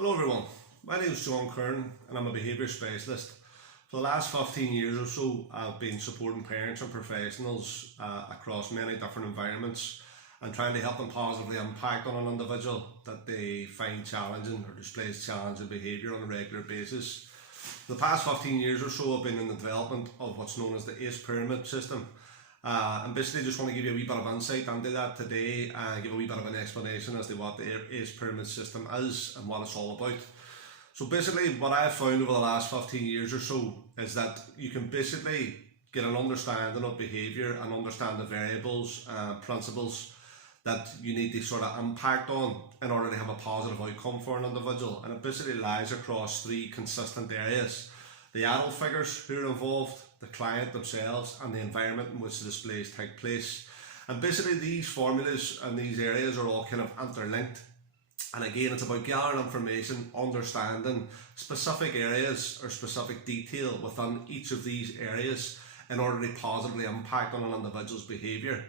Hello everyone, my name is Curran and I'm a behaviour specialist. For the last 15 years or so I've been supporting parents and professionals across many different environments and trying to help them positively impact on an individual that they find challenging or displays challenging behaviour on a regular basis. For the past 15 years or so I've been in the development of what's known as the A.C.E pyramid system. And basically just want to give you a wee bit of insight into that today and give a wee bit of an explanation as to what the A.C.E pyramid system is and what it's all about. So basically what I've found over the last 15 years or so is that you can basically get an understanding of behaviour and understand the variables and principles that you need to sort of impact on in order to have a positive outcome for an individual, and it basically lies across three consistent areas: the adult figures who are involved, the client themselves, and the environment in which the displays take place. And basically these formulas and these areas are all kind of interlinked, and again it's about gathering information, understanding specific areas or specific detail within each of these areas in order to positively impact on an individual's behaviour.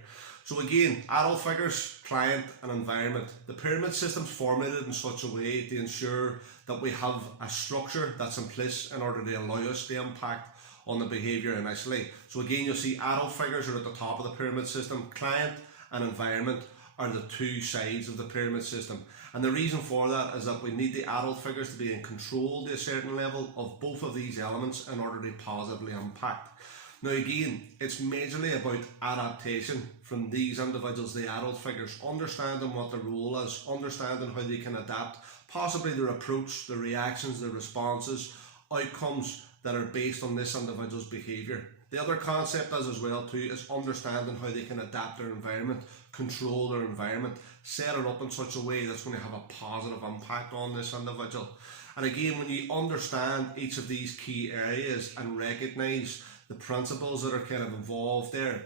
So again, adult figures, client and environment. The pyramid system's formulated in such a way to ensure that we have a structure that's in place in order to allow us to impact on the behaviour initially. So again, you'll see adult figures are at the top of the pyramid system, client and environment are the two sides of the pyramid system. And the reason for that is that we need the adult figures to be in control to a certain level of both of these elements in order to positively impact. Now again, it's majorly about adaptation from these individuals, the adult figures, understanding what their role is, understanding how they can adapt, possibly their approach, their reactions, their responses, outcomes that are based on this individual's behaviour. The other concept as well too is understanding how they can adapt their environment, control their environment, set it up in such a way that's going to have a positive impact on this individual. And again, when you understand each of these key areas and recognise the principles that are kind of involved there,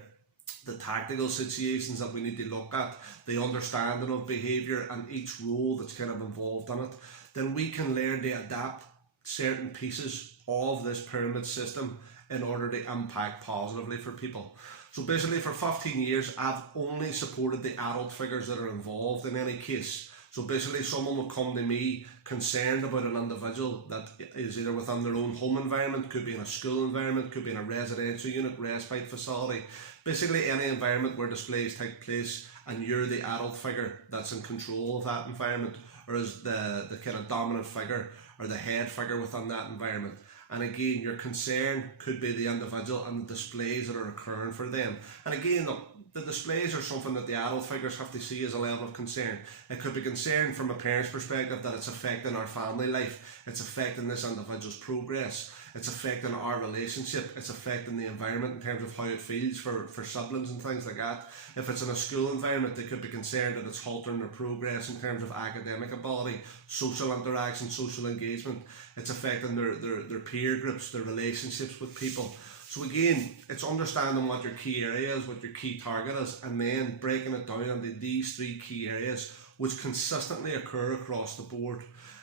the tactical situations that we need to look at, the understanding of behaviour and each role that's kind of involved in it, then we can learn to adapt certain pieces of this pyramid system in order to impact positively for people. So basically for 15 years I've only supported the adult figures that are involved in any case. So basically someone will come to me concerned about an individual that is either within their own home environment, could be in a school environment, could be in a residential unit, respite facility, basically any environment where displays take place and you're the adult figure that's in control of that environment, or is the kind of dominant figure or the head figure within that environment. And again, your concern could be the individual and the displays that are occurring for them. And again, the displays are something that the adult figures have to see as a level of concern. It could be concern from a parent's perspective that it's affecting our family life, it's affecting this individual's progress, it's affecting our relationship, it's affecting the environment in terms of how it feels for siblings and things like that. If it's in a school environment, they could be concerned that it's haltering their progress in terms of academic ability, social interaction, social engagement. It's affecting their peer groups, their relationships with people. So again, it's understanding what your key area is, what your key target is, and then breaking it down into these three key areas which consistently occur across the board.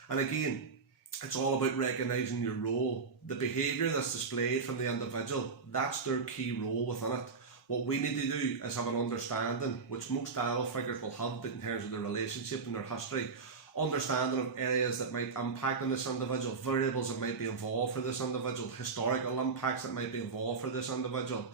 And again, it's all about recognising your role. The behaviour that's displayed from the individual, that's their key role within it. What we need to do is have an understanding, which most adult figures will have in terms of their relationship and their history, understanding of areas that might impact on this individual, variables that might be involved for this individual, historical impacts that might be involved for this individual.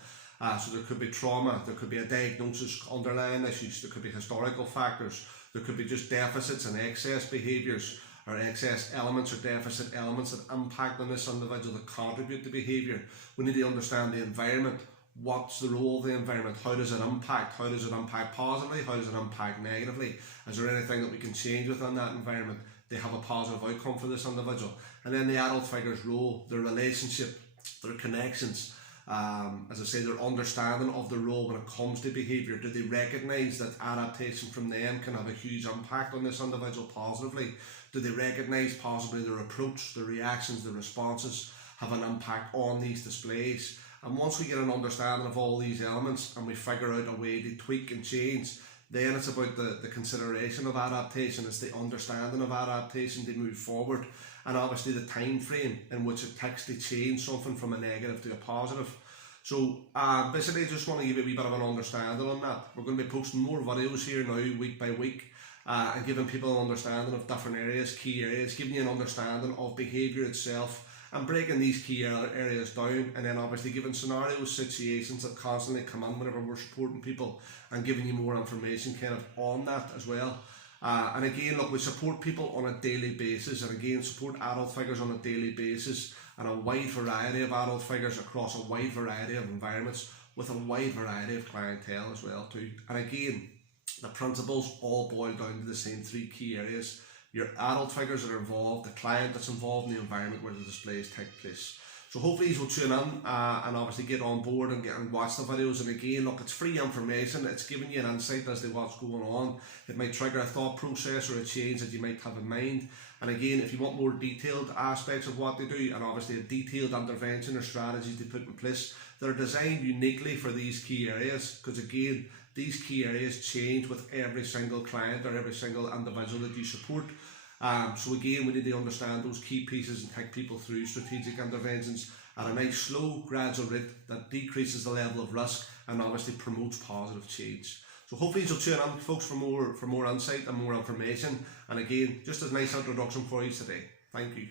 So there could be trauma, there could be a diagnosis, underlying issues, there could be historical factors, there could be just deficits and excess behaviours, or excess elements or deficit elements that impact on this individual that contribute to behaviour. We need to understand the environment. What's the role of the environment? How does it impact? How does it impact positively? How does it impact negatively? Is there anything that we can change within that environment to have a positive outcome for this individual? And then the adult figure's role, their relationship, their connections, as I say, their understanding of the role when it comes to behaviour. Do they recognise that adaptation from them can have a huge impact on this individual positively? Do they recognise possibly their approach, their reactions, their responses have an impact on these displays? And once we get an understanding of all these elements and we figure out a way to tweak and change, then it's about the consideration of adaptation, it's the understanding of adaptation to move forward, and obviously the time frame in which it takes to change something from a negative to a positive. So basically just want to give you a wee bit of an understanding on that. We're going to be posting more videos here now week by week. and giving people an understanding of different areas, key areas, giving you an understanding of behaviour itself, and breaking these key areas down, and then obviously giving scenarios, situations that constantly come in whenever we're supporting people, and giving you more information kind of on that as well. And again, look, we support people on a daily basis, and again, support adult figures on a daily basis, and a wide variety of adult figures across a wide variety of environments with a wide variety of clientele as well too. And again, the principles all boil down to the same three key areas: your adult figures that are involved, the client that's involved, and the environment where the displays take place. So hopefully you will tune in and obviously get on board and watch the videos. And again, look, it's free information. It's giving you an insight as to what's going on. It might trigger a thought process or a change that you might have in mind. And again, if you want more detailed aspects of what they do, and obviously a detailed intervention or strategies they put in place that are designed uniquely for these key areas, because again, these key areas change with every single client or every single individual that you support. So again, we need to understand those key pieces and take people through strategic interventions at a nice slow gradual rate that decreases the level of risk and obviously promotes positive change. So hopefully you'll tune in, folks, for more insight and more information. And again, just a nice introduction for you today. Thank you.